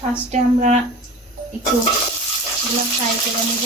ফার্স্টে আমরা একটু এগুলো ফ্রাই করে নেব।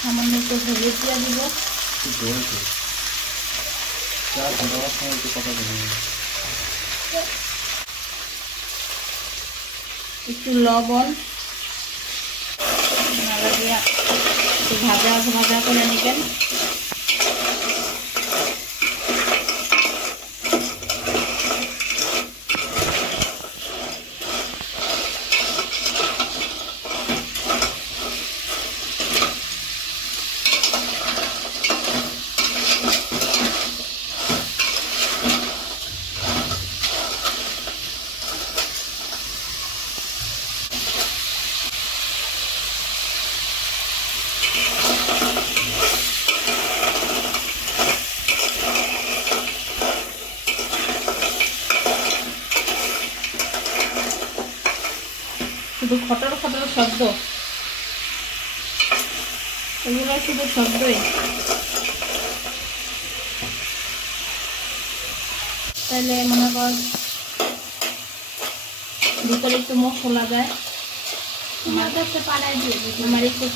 সামান্য একটু হলুদ দিয়ে দিব। একটু লবণ দিয়ে একটু ভাজা ভাজা করে নেবেন। শুধু খটর খটর শব্দ, এগুলো শুধু শব্দই। তাহলে মনে কর ভিতরে একটু মশলা যায়। আমার একটু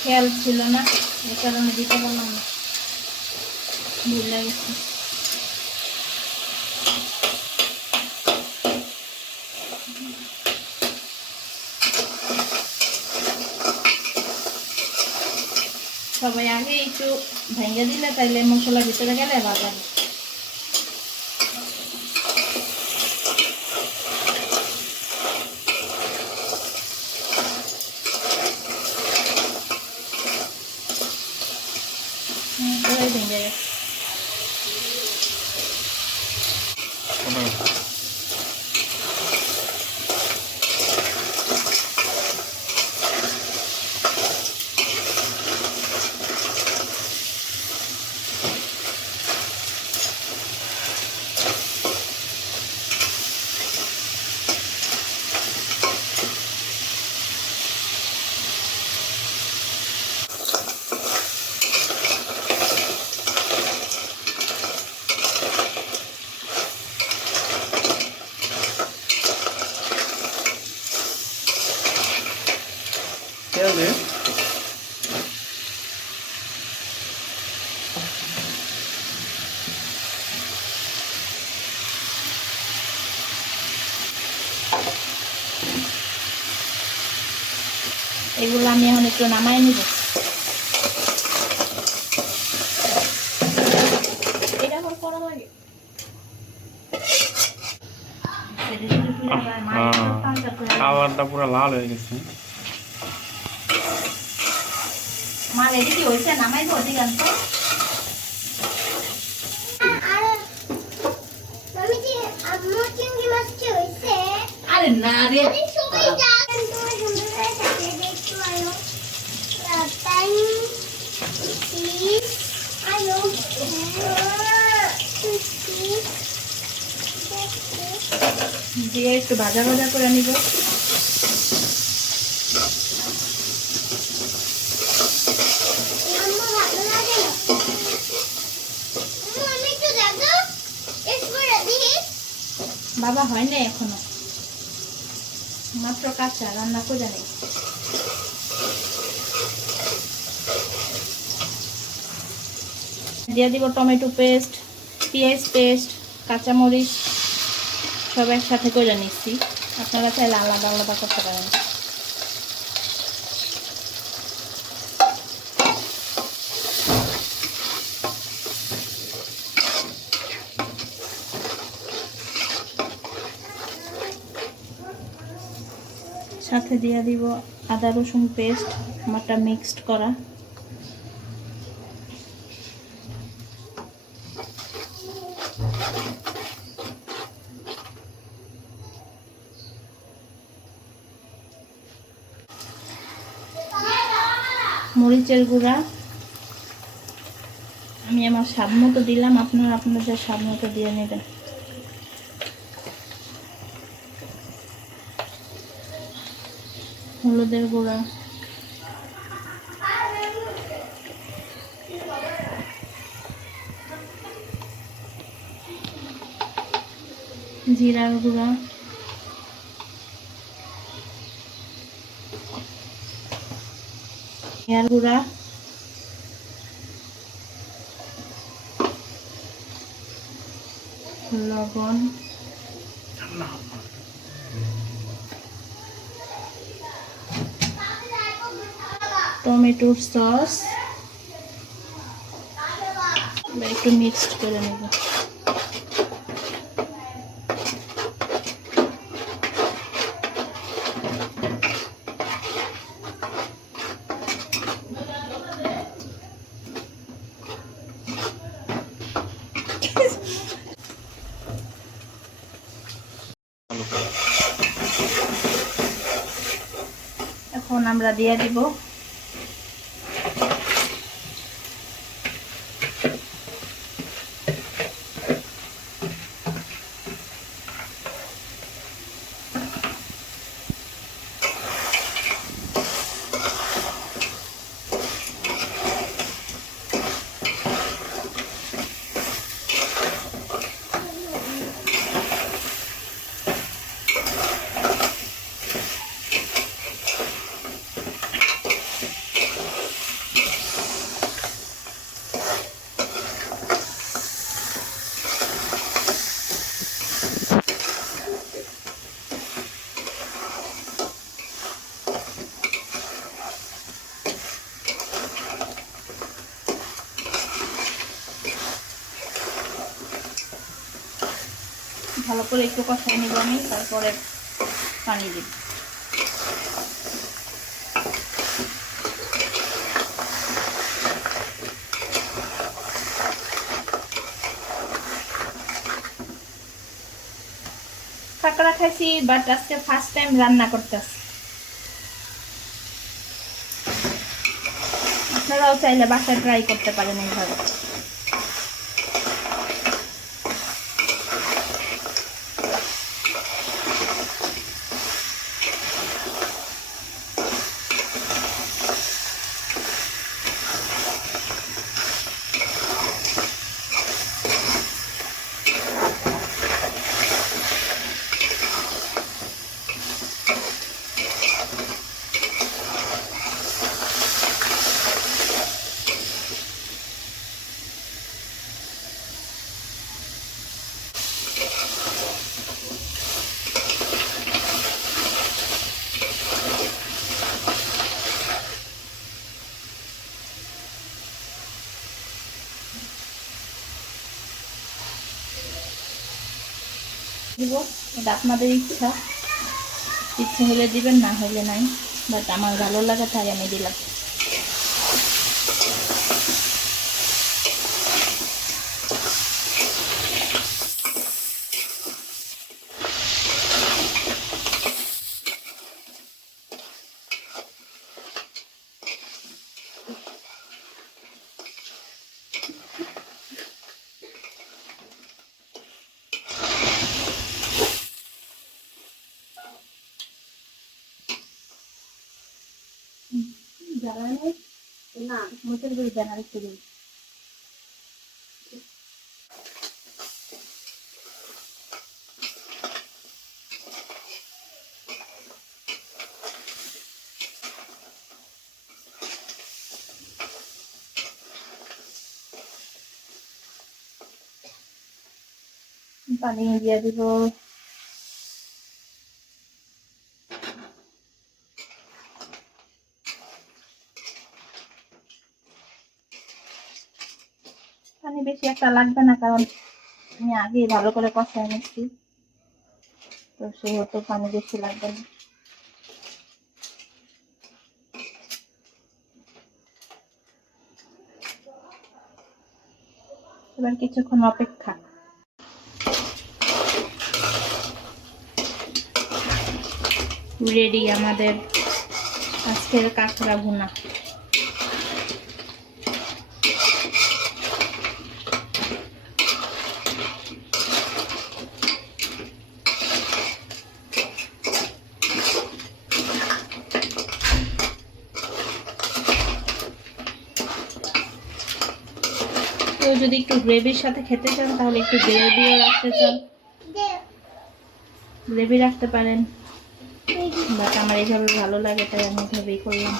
খেয়াল ছিল না, এই কারণে দিতে পারলাম না, ভুলে গেছি। সবাই আগে একটু ভেঙে দিলে তাইলে মশলা ভিতরে গেলে ভাজা। ভেঙে গেছে। এগুলো আমি এখন একটু নামাই নিব। এটা এখন করা লাগে। খাবারটা পুরো লাল হয়ে গেছে। মা রেডি কি হয়েছে? নামাই দেবো অধিকাংশ। আরে না রে, দিয়ে একটু ভাজা ভাজা করে নিব। বাবা হয় না এখনো, মাত্র কাঁচা, রান্না করে নেই। দিয়ে দিব টমেটো পেস্ট, পেঁয়াজ পেস্ট, কাঁচামরিচ সব একসাথে করে নিচ্ছি। আপনারা চাইলে আলাদা আলাদা করতে পারেন। সাথে দিয়ে দিব আদা রসুন পেস্ট, আমারটা মিক্সড করা। মরিচের গুঁড়া আমি আমার স্বাদ মতো দিলাম, আপনারা আপনাদের স্বাদ মতো দিয়ে নেবেন। হলুদের গুঁড়া, জিরার গুঁড়া, ধনিয়ার গুঁড়া, লবণ, টমেটোর সস, একটু মিক্সড করে নেব। এখন আমরা দিয়ে দিব ভালো করে একটু কষাই নিব আমি, তারপরে পানি দিব। কাঁকড়া খাইছি, বাট আজকে ফার্স্ট টাইম রান্না করতেছি। আপনারাও চাইলে বাসায় ট্রাই করতে পারেন এইভাবে। দিব, এটা আপনাদের ইচ্ছা, ইচ্ছে হলে দিবেন, না হলে নাই, বাট আমার ভালো লাগা তাই আমি দিলাম। জ্বালা নেই না, মুখের করে দেন আরেকটু দিন। পানি দিয়ে দিব, পানি বেশি একটা লাগবে না, কারণ আমি আগেই ভালো করে কষাই নিচ্ছি, তো সেহেতু পানি বেশি লাগবে না। এবার কিছুক্ষণ অপেক্ষা। রেডি আমাদের আজকের কাঁকড়া ভুনা। কেউ যদি একটু গ্রেভির সাথে খেতে চান তাহলে একটু গ্রেভিও রাখতে চান, গ্রেভি রাখতে পারেন। বাট আমার এইভাবে ভালো লাগে তাই আমি এইভাবেই করলাম।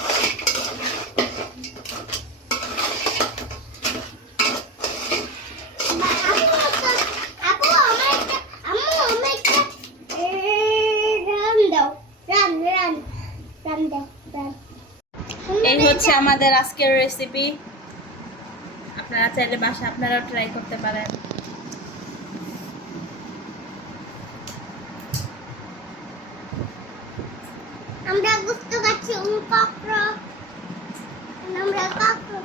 এই হচ্ছে আমাদের আজকের রেসিপি। আপনারা চাইলে বাসা আপনারাও ট্রাই করতে পারেন। আমরা বুঝতে পারছি কাকড়া, আমরা কাকড়া